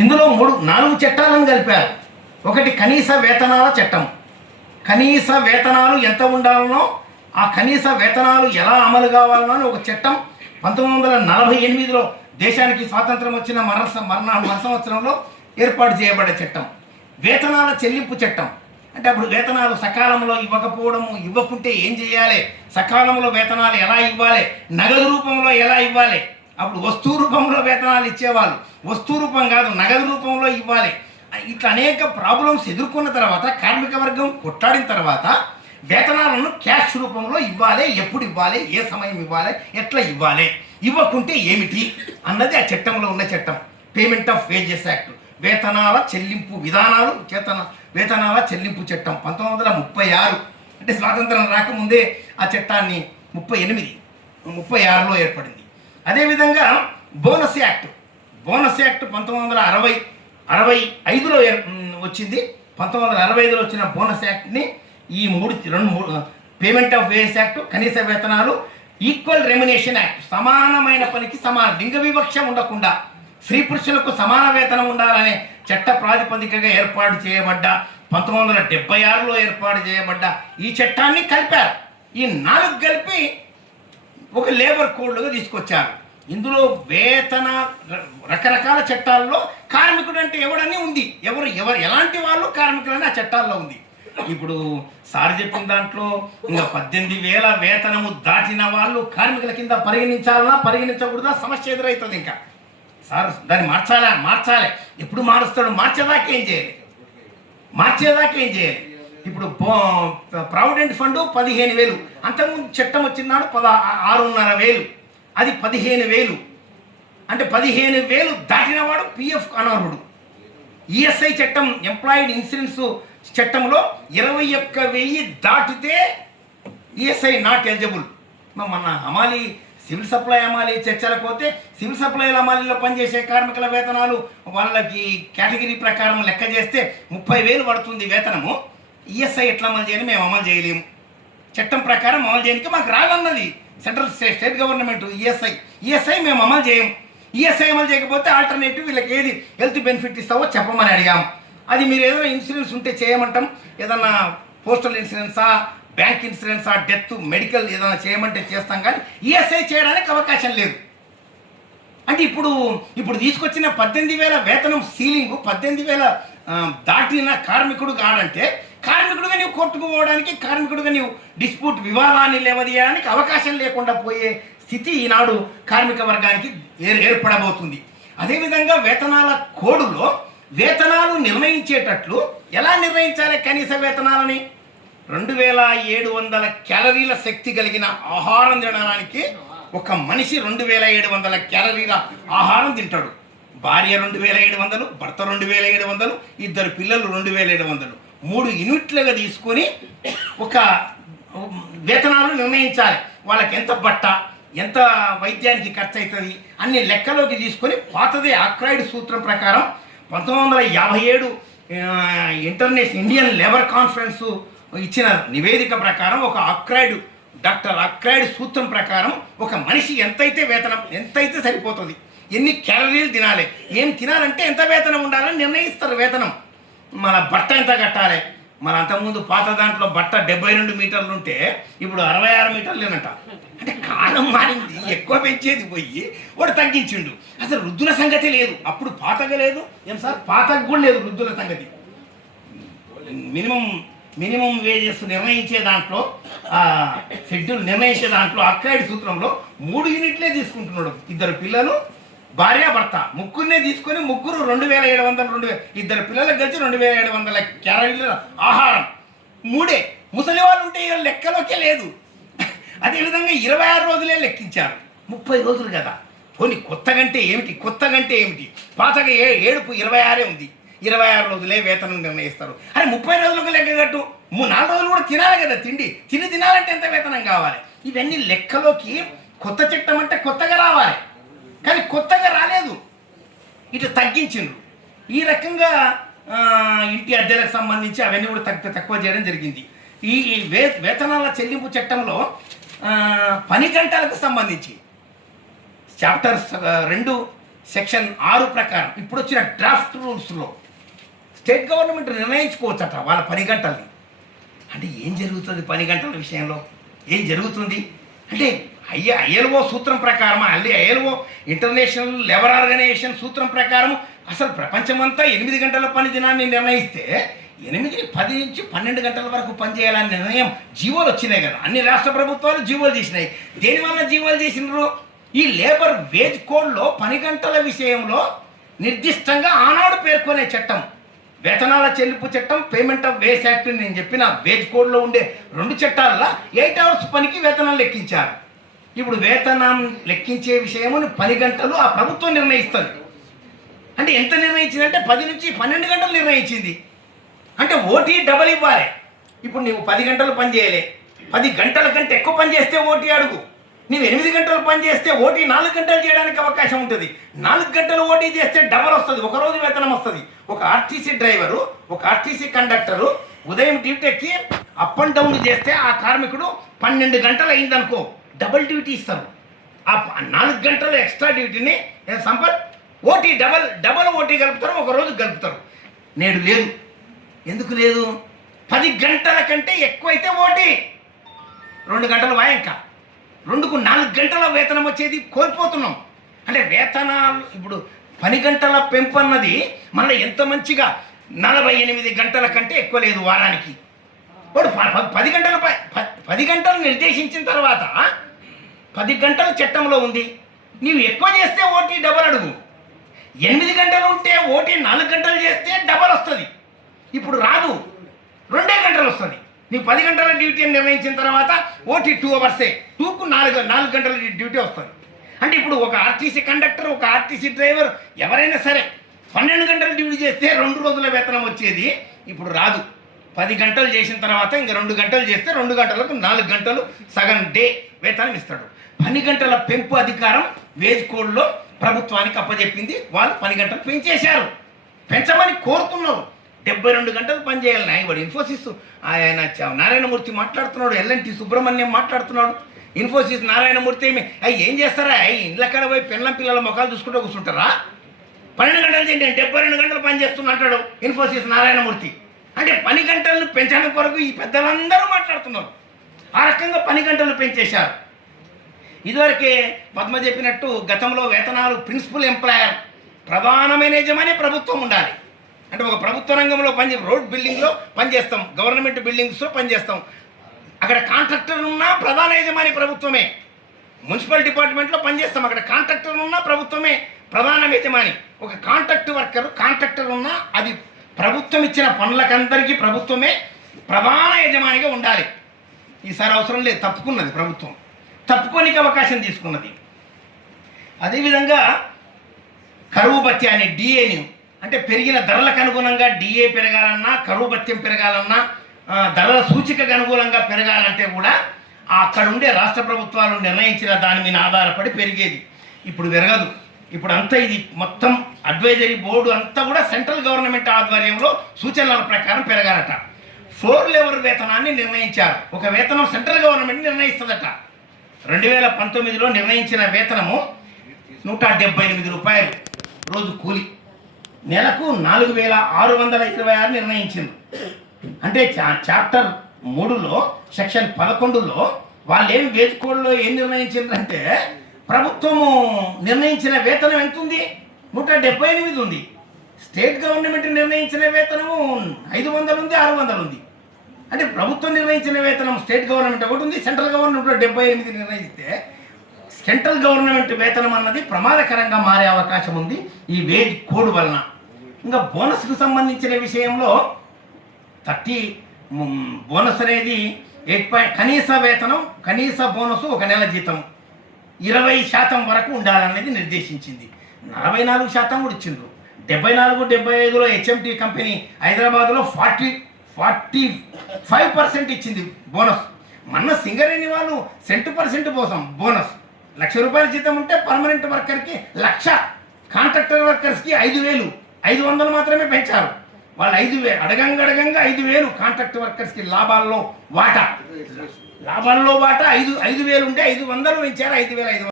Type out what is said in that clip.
ఇందులో 4 చట్టాలను కలిపారు. ఒకటి కనీస వేతనాల చట్టం. కనీస వేతనాలు ఎంత ఉండాలనో, ఆ కనీస వేతనాలు ఎలా అమలు కావాలనో ఒక చట్టం 1948లో దేశానికి స్వాతంత్రం వచ్చిన మర సంవత్సరంలో ఏర్పాటు చేయబడే చట్టం. వేతనాల చెల్లింపు చట్టం. అంటే అప్పుడు వేతనాలు సకాలంలో ఇవ్వకపోవడము, ఇవ్వకుంటే ఏం చేయాలి, సకాలంలో వేతనాలు ఎలా ఇవ్వాలి, నగదు రూపంలో ఎలా ఇవ్వాలి. అప్పుడు వస్తువు రూపంలో వేతనాలు ఇచ్చేవాళ్ళు, వస్తువు రూపం కాదు నగదు రూపంలో ఇవ్వాలి. ఇట్లా అనేక ప్రాబ్లమ్స్ ఎదుర్కొన్న తర్వాత కార్మిక వర్గం కొట్లాడిన తర్వాత వేతనాలను క్యాష్ రూపంలో ఇవ్వాలి, ఎప్పుడు ఇవ్వాలి, ఏ సమయం ఇవ్వాలి, ఎట్లా ఇవ్వాలి, ఇవ్వకుంటే ఏమిటి అన్నది ఆ చట్టంలో ఉన్న చట్టం. పేమెంట్ ఆఫ్ వేజెస్ యాక్ట్, వేతనాల చెల్లింపు విధానాలు, వేతనాల చెల్లింపు చట్టం 1936. అంటే స్వాతంత్రం రాకముందే ఆ చట్టాన్ని 36లో ఏర్పడింది. అదేవిధంగా బోనస్ యాక్ట్ 1965లో వచ్చింది. 1965లో వచ్చిన బోనస్ యాక్ట్ని ఈ పేమెంట్ ఆఫ్ వేజెస్ యాక్ట్, కనీస వేతనాలు, ఈక్వల్ రెమ్యునేషన్ యాక్ట్, సమానమైన పనికి సమాన లింగ వివక్ష ఉండకుండా స్త్రీ పురుషులకు సమాన వేతనం ఉండాలనే చట్ట ప్రాతిపదికగా ఏర్పాటు చేయబడ్డ 1976లో ఏర్పాటు చేయబడ్డ ఈ చట్టాన్ని కలిపారు. ఈ 4 కలిపి ఒక లేబర్ కోడ్లుగా తీసుకొచ్చారు. ఇందులో వేతన రకరకాల చట్టాల్లో కార్మికుడు అంటే ఎవడని ఉంది, ఎవరు ఎలాంటి వాళ్ళు కార్మికులని ఆ చట్టాల్లో ఉంది. ఇప్పుడు సార్ చెప్పిన దాంట్లో ఇంకా 18,000 వేతనము దాటిన వాళ్ళు కార్మికుల కింద పరిగణించకూడదా సమస్య ఎదురవుతుంది. ఇంకా సార్ దాన్ని మార్చాలి. ఎప్పుడు మారుస్తాడు? మార్చేదాకేం చేయాలి? ఇప్పుడు ప్రావిడెంట్ ఫండ్ 15,000, అంతకుముందు చట్టం వచ్చినాడు 6,500, అది 15,000. అంటే 15,000 దాటినవాడు పిఎఫ్ అనర్హుడు. ఈఎస్ఐ చట్టం, ఎంప్లాయిడ్ ఇన్సూరెన్స్ చట్టంలో 21,000 దాటితే ఈఎస్ఐ నాట్ ఎలిజిబుల్. మన హమాలి సివిల్ సప్లై హమాలి చర్చలకు పోతే సివిల్ సప్లై హమాలీలో పనిచేసే కార్మికుల వేతనాలు వాళ్ళకి కేటగిరీ ప్రకారం లెక్క చేస్తే 30,000 పడుతుంది వేతనము. ఈఎస్ఐ ఎట్లా అమలు చేయాలి? మేము అమలు చేయలేము. చట్టం ప్రకారం అమలు చేయడానికి మాకు రాదన్నది సెంట్రల్ స్టేట్ గవర్నమెంట్. ఈఎస్ఐ మేము అమలు చేయము. ఈఎస్ఐ అమలు చేయకపోతే ఆల్టర్నేటివ్ వీళ్ళకి ఏది హెల్త్ బెనిఫిట్ ఇస్తావో చెప్పమని అడిగాము. అది మీరు ఏదైనా ఇన్సూరెన్స్ ఉంటే చేయమంటాం, ఏదన్నా పోస్టల్ ఇన్సూరెన్సా, బ్యాంక్ ఇన్సూరెన్సా, డెత్, మెడికల్ ఏదైనా చేయమంటే చేస్తాం, కానీ ఈఎస్ఐ చేయడానికి అవకాశం లేదు. అంటే ఇప్పుడు తీసుకొచ్చిన 18,000 వేతనం సీలింగు 18,000 దాటిన కార్మికుడు కాడంటే కార్మికుడుగా నీవు కోర్టుకు పోవడానికి, కార్మికుడుగా నీవు డిస్ప్యూట్ వివాదాన్ని లేవదీయడానికి అవకాశం లేకుండా పోయే స్థితి ఈనాడు కార్మిక వర్గానికి ఏర్పడబోతుంది. అదేవిధంగా వేతనాల కోడులో వేతనాలు నిర్ణయించేటట్లు ఎలా నిర్ణయించాలి కనీస వేతనాలని? 2,700 క్యాలరీల శక్తి కలిగిన ఆహారం తినడానికి ఒక మనిషి 2,700 క్యాలరీల ఆహారం తింటాడు. భార్య 2,700, భర్త 2,700, 2 పిల్లలు 2,700, 3 యూనిట్లుగా తీసుకొని ఒక వేతనాలు నిర్ణయించాలి. వాళ్ళకి ఎంత బట్ట, ఎంత వైద్యానికి ఖర్చు అవుతుంది అన్ని లెక్కలోకి తీసుకొని పాతదే ఆక్రాయిడ్ సూత్రం ప్రకారం 1957 ఇండియన్ లేబర్ కాన్ఫరెన్స్ ఇచ్చిన నివేదిక ప్రకారం ఒక డాక్టర్ ఆక్రాయిడ్ సూత్రం ప్రకారం ఒక మనిషి ఎంతైతే వేతనం ఎంతైతే సరిపోతుంది, ఎన్ని క్యాలరీలు తినాలి, ఏం తినాలంటే ఎంత వేతనం ఉండాలని నిర్ణయిస్తారు. వేతనం మన బట్ట ఎంత కట్టాలి. మన అంతకుముందు పాత దాంట్లో బట్ట 72 మీటర్లు ఉంటే ఇప్పుడు 66 మీటర్లేనట. అంటే కాలం మారింది, ఎక్కువ పెంచేది పోయి వాడు తగ్గించిండు. అసలు వృద్ధుల సంగతి లేదు, అప్పుడు పాతగా లేదు. ఏం సార్, పాతకు కూడా లేదు వృద్ధుల సంగతి. మినిమం వేజెస్ నిర్ణయించే దాంట్లో, షెడ్యూల్ నిర్ణయించే దాంట్లో ఆక్రాయిడ్ సూత్రంలో 3 యూనిట్లే తీసుకుంటున్నాడు. 2 పిల్లలు, భార్య, భర్త, ముగ్గురినే తీసుకొని ముగ్గురు 2,700, 2 పిల్లలకు కలిసి 2,700 క్యాలరీల ఆహారం. 3 ముసలి వాళ్ళు ఉంటే లెక్కలోకే లేదు. అదేవిధంగా 26 రోజులే లెక్కించారు. 30 రోజులు కదా. పోనీ కొత్తగంటే ఏమిటి? పాతగా ఏడుపు 26 ఉంది. 26 రోజులే వేతనం నిర్ణయిస్తారు. అరే 30 రోజులకు లెక్క కట్టు. 4 రోజులు కూడా తినాలి కదా. తినాలంటే ఎంత వేతనం కావాలి? ఇవన్నీ లెక్కలోకి కొత్త చట్టం అంటే కొత్తగా రావాలి, కానీ కొత్తగా రాలేదు. ఇట్లా తగ్గించిండ్రు. ఈ రకంగా ఇంటి అద్దెలకు సంబంధించి అవన్నీ కూడా తక్కువ చేయడం జరిగింది. ఈ వేతనాల చెల్లింపు చట్టంలో పని గంటలకు సంబంధించి చాప్టర్ 2 సెక్షన్ 6 ప్రకారం ఇప్పుడు వచ్చిన డ్రాఫ్ట్ రూల్స్లో స్టేట్ గవర్నమెంట్ నిర్ణయించుకోవచ్చట వాళ్ళ పని గంటల్ని. అంటే ఏం జరుగుతుంది పని గంటల విషయంలో? ఏం జరుగుతుంది అంటే ఐఎల్ఓ సూత్రం ప్రకారం, ఐఎల్ఓ ఇంటర్నేషనల్ లేబర్ ఆర్గనైజేషన్ సూత్రం ప్రకారం అసలు ప్రపంచమంతా 8 గంటల పని దినాన్ని నిర్ణయిస్తే 10 నుంచి 12 గంటల వరకు పనిచేయాలని నిర్ణయం జీవోలు వచ్చినాయి కదా. అన్ని రాష్ట్ర ప్రభుత్వాలు జీవోలు చేసినాయి. దేనివల్ల జీవోలు చేసినారు? ఈ లేబర్ వేజ్ కోడ్లో పని గంటల విషయంలో నిర్దిష్టంగా ఆనాడు పేర్కొనే చట్టం, వేతనాల చెల్లింపు చట్టం, పేమెంట్ ఆఫ్ వేజ్ యాక్ట్, నేను చెప్పిన వేజ్ కోడ్లో ఉండే 2 చట్టాలలో 8 అవర్స్ పనికి వేతనం లెక్కించారు. ఇప్పుడు వేతనం లెక్కించే విషయముని 10 గంటలు ఆ ప్రభుత్వం నిర్ణయిస్తుంది. అంటే ఎంత నిర్ణయించిందంటే 10 నుంచి 12 గంటలు నిర్ణయించింది. అంటే ఓటీ డబల్ ఇవ్వాలి. ఇప్పుడు నువ్వు 10 గంటలు పని చేయలే, 10 గంటల కంటే ఎక్కువ పని చేస్తే ఓటీ అడుగు. నువ్వు 8 గంటలు పని చేస్తే ఓటీ 4 గంటలు చేయడానికి అవకాశం ఉంటుంది. 4 గంటలు ఓటీ చేస్తే డబల్ వస్తుంది, ఒకరోజు వేతనం వస్తుంది. ఒక ఆర్టీసీ డ్రైవరు, ఒక ఆర్టీసీ కండక్టరు ఉదయం డ్యూటీ ఎక్కి అప్ అండ్ డౌన్ చేస్తే ఆ కార్మికుడు 12 గంటలు అయిందనుకో, డబల్ డ్యూటీ ఇస్తారు. ఆ 4 గంటలు ఎక్స్ట్రా డ్యూటీని సంపత్ ఓటీ డబల్ ఓటీ కలుపుతారు, ఒకరోజు కలుపుతారు. నేడు లేదు. ఎందుకు లేదు? 10 గంటల కంటే ఎక్కువైతే ఓటీ 2 గంటలు వాయంక 2కు 4 గంటల వేతనం వచ్చేది కోల్పోతున్నాం. అంటే వేతనాలు ఇప్పుడు పని గంటల పెంపు అన్నది మళ్ళీ ఎంత మంచిగా 48 గంటల కంటే ఎక్కువ లేదు వారానికి. వాడు 10 గంటలు నిర్దేశించిన తర్వాత 10 గంటల చట్టంలో ఉంది. నీవు ఎక్కువ చేస్తే ఓటీ డబల్ అడుగు. 8 గంటలు ఉంటే ఓటీ 4 గంటలు చేస్తే డబల్ వస్తుంది. ఇప్పుడు రాదు, 2 గంటలు వస్తుంది. నీకు 10 గంటల డ్యూటీ అని నిర్ణయించిన తర్వాత ఓటీ 2 అవర్సే, 2కు 4 గంటల డ్యూటీ వస్తుంది. అంటే ఇప్పుడు ఒక ఆర్టీసీ కండక్టర్, ఒక ఆర్టీసీ డ్రైవర్ ఎవరైనా సరే 12 గంటలు డ్యూటీ చేస్తే 2 రోజుల వేతనం వచ్చేది. ఇప్పుడు రాదు. 10 గంటలు చేసిన తర్వాత ఇంకా 2 గంటలు చేస్తే 2 గంటలకు 4 గంటలు సగం డే వేతనం ఇస్తాడు. 10 గంటల పెంపు అధికారం వేజ్ కోడ్లో ప్రభుత్వానికి అప్పచెప్పింది. వాళ్ళు 10 గంటలు పెంచేశారు. పెంచమని కోరుతున్నారు. 72 గంటలు పనిచేయాలని ఆయన ఇన్ఫోసిస్ ఆయన నారాయణమూర్తి మాట్లాడుతున్నాడు, ఎల్ఎన్టీ సుబ్రహ్మణ్యం మాట్లాడుతున్నాడు. ఇన్ఫోసిస్ నారాయణమూర్తి ఏం చేస్తారా? ఇండ్లక్కడ పోయి పిల్లల ముఖాలు చూసుకుంటూ కూర్చుంటారా? 12 గంటలు చేయండి, 72 గంటలు పని చేస్తున్నా అంటాడు ఇన్ఫోసిస్ నారాయణమూర్తి. అంటే 10 గంటలను పెంచడం కొరకు ఈ పెద్దలందరూ మాట్లాడుతున్నారు. ఆ రకంగా 10 గంటలు పెంచేశారు. ఇదివరకే పద్మ చెప్పినట్టు గతంలో వేతనాలు ప్రిన్సిపల్ ఎంప్లాయర్, ప్రధానమైన యజమాని ప్రభుత్వం ఉండాలి. అంటే ఒక ప్రభుత్వ రంగంలో రోడ్ బిల్డింగ్లో పనిచేస్తాం, గవర్నమెంట్ బిల్డింగ్స్లో పనిచేస్తాం. అక్కడ కాంట్రాక్టర్ ఉన్నా ప్రధాన యజమాని ప్రభుత్వమే. మున్సిపల్ డిపార్ట్మెంట్లో పనిచేస్తాం, అక్కడ కాంట్రాక్టర్ ఉన్నా ప్రభుత్వమే ప్రధాన యజమాని. ఒక కాంట్రాక్టర్ ఉన్నా అది ప్రభుత్వం ఇచ్చిన పనులకందరికీ ప్రభుత్వమే ప్రధాన యజమానిగా ఉండాలి. ఈసారి అవసరం లేదు, తప్పుకున్నది ప్రభుత్వం, తప్పుకోనికి అవకాశం తీసుకున్నది. అదేవిధంగా కరువు భత్యాన్ని, డిఏని, అంటే పెరిగిన ధరలకు అనుగుణంగా డిఏ పెరగాలన్నా, కరువు భత్యం పెరగాలన్నా, ధరల సూచికకు అనుకూలంగా పెరగాలంటే కూడా అక్కడ ఉండే రాష్ట్ర ప్రభుత్వాలు నిర్ణయించిన దాని మీద ఆధారపడి పెరిగేది. ఇప్పుడు పెరగదు. ఇప్పుడు అంతా ఇది మొత్తం అడ్వైజరీ బోర్డు అంతా కూడా సెంట్రల్ గవర్నమెంట్ ఆధ్వర్యంలో సూచనల ప్రకారం పెరగాలట. 4 లెవెల్ వేతనాన్ని నిర్ణయించారు. ఒక వేతనం సెంట్రల్ గవర్నమెంట్ నిర్ణయిస్తుందట. 2019లో నిర్ణయించిన వేతనము 178 రూపాయలు రోజు కూలి, నెలకు 4626 నిర్ణయించింది. అంటే చాప్టర్ 3లో సెక్షన్ 11లో వాళ్ళు ఏం వేజ్ కోడ్లో ఏం నిర్ణయించిందంటే ప్రభుత్వము నిర్ణయించిన వేతనం ఎంత ఉంది? 178 ఉంది. స్టేట్ గవర్నమెంట్ నిర్ణయించిన వేతనము 500 ఉంది, 600 ఉంది. అంటే ప్రభుత్వం నిర్ణయించిన వేతనం స్టేట్ గవర్నమెంట్ ఒకటి ఉంది, సెంట్రల్ గవర్నమెంట్ 78 నిర్ణయిస్తే సెంట్రల్ గవర్నమెంట్ వేతనం అన్నది ప్రమాదకరంగా మారే అవకాశం ఉంది ఈ వేజ్ కోడ్ వలన. ఇంకా బోనస్కు సంబంధించిన విషయంలో 30 బోనస్ అనేది కనీస వేతనం, కనీస బోనస్ 1 నెల జీతం 20% వరకు ఉండాలనేది నిర్దేశించింది. 44% కూడా ఇచ్చిండ్రు. 74-75లో హెచ్ఎంటీ కంపెనీ హైదరాబాద్లో 45% ఇచ్చింది బోనస్. మొన్న సింగరేణి వాళ్ళు సెంట్ కోసం బోనస్ ₹1,00,000 జీతం ఉంటే పర్మనెంట్ వర్కర్కి 1,00,000, కాంట్రాక్టర్ వర్కర్స్కి 5,500 మాత్రమే పెంచారు. వాళ్ళు 5,000 అడగంగా 5,000 కాంట్రాక్ట్ వర్కర్స్కి లాభాల్లో వాటా 5,000 ఉంటే 500 పెంచారు, 5,500.